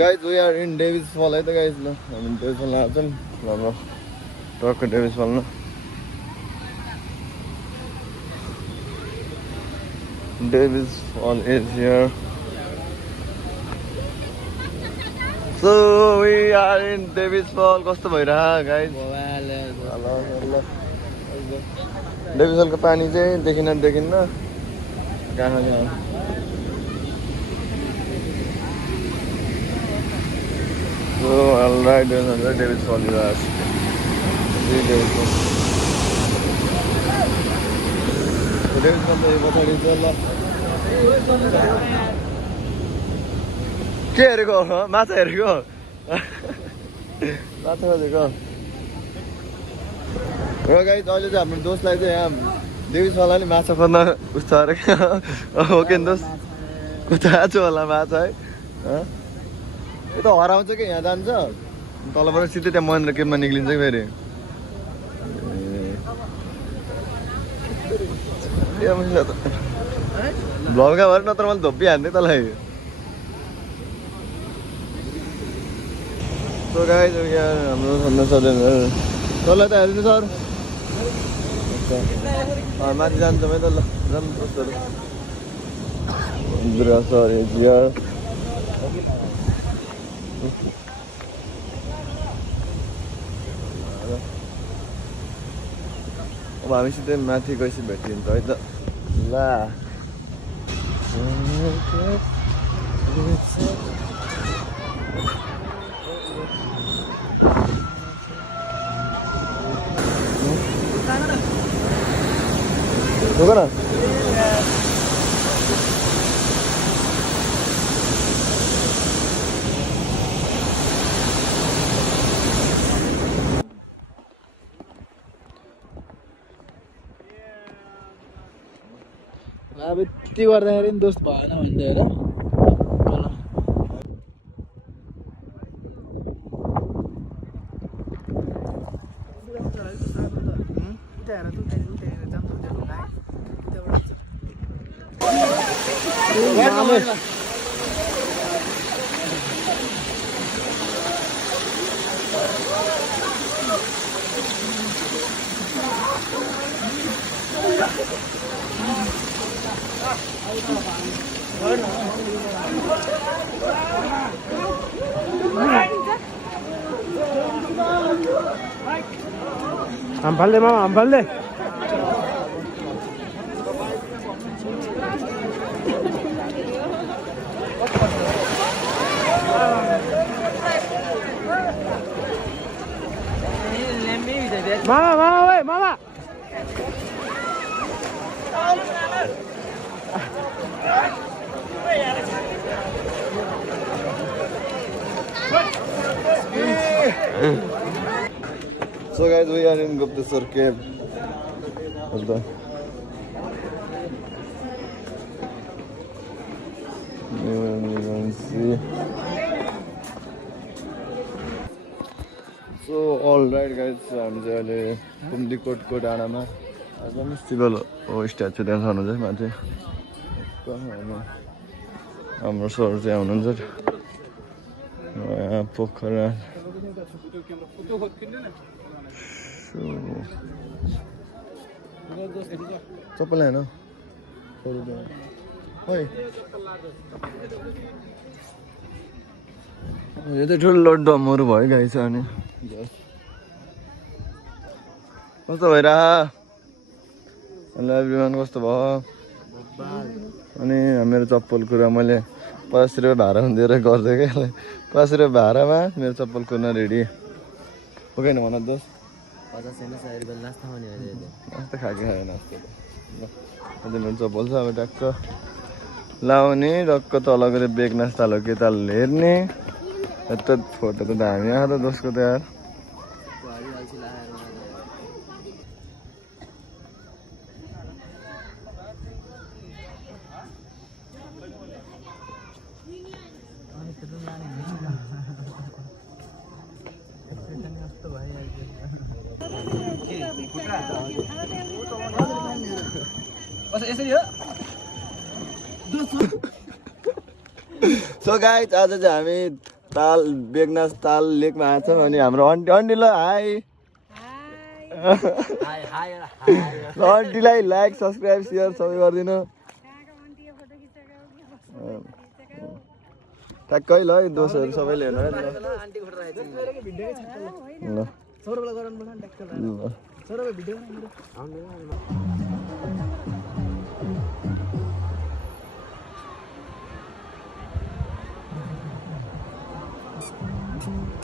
Guys, we are in Davis Fall है तो guys लो हम Davis Fall आते हैं हम टॉक Davis Fall ना Davis Fall is here. So we are in Davis Fall. कस्तो भइरहा guys? Davis Fall का पानी चाहिँ देखिन्न कहाँ छ So alright, there's another Davis Fall here. Davis Fall. So Davis Fall तो ये पछाडि छ ल के हेरेको माछा हेरेको माछा खोजेको हो गाइस अहिले चाहिँ हाम्रो दोस्तलाई चाहिँ यहाँ Davis Fall ले माछा खोज्न उस्छ अरे हो के दोस्त कुता छ होला माछा है यो त हराउँछ के यहाँ जान्छ तलबाट सिधै त्यहाँ महेन्द्र केपमा निक्लिन्छ कि फेरि भ्लगका भएर नत्र मैले धोपिहाल्ने तँलाई So guys, हाम्रो भन्नु सक्दैन तँलाई त हेर्नु सर माथि जान्छ है त ल जानु दोस्तहरू सर हियर अब हामीसित माथि गएपछि भेटिन्छ है त ल न अब यति गर्दाखेरि नि दोस्त भएन भन्दै हेर Ampalde mama, ampalde. Mama, mama, wey, mama. So guys, we are in Gupteswar cave. You can see. So alright guys, I'm just Kumdikot ko डाँडामा आज पनि स्टिल हो स्ट्याचु त्यहाँ छनु चाहिँ माथि हाम्रो सर चाहिँ आउनुहुन्छ यहाँ पोखरा चप्पल हेर्नु यो त ठुलो डमहरू भयो गाइस अनि कस्तो भइरह हेलो एभ्रिवान कस्तो भयो अनि मेरो चप्पल कुरा मैले 50 रुपैयाँ भाडा दिएर गर्दै के 50 रुपैयाँ भाडामा मेरो चप्पल कुर्न रेडी हो किन भन दोस्त 50 हैन 100 रुपैयाँ नास्ता पनि हो नास्ता खाके खायो नास्ता अझै मेरो चप्पल छ अब टक्क लाउने टक्क तल गएर बेग नास्ता लो के ताल हेर्ने यता फोटो त दामी आयो त दोस्तको त यार So guys, आज चाहिँ हामी ताल बेगनास ताल लेकमा आएको छ अनि हाम्रो आन्टी आन्टी ल हाई ल आन्टीलाई लाइक सब्सक्राइब सेयर सबै गरिदिनु ठ्याक्कै ल दोस्तहरू सबैले हेर्नु है ल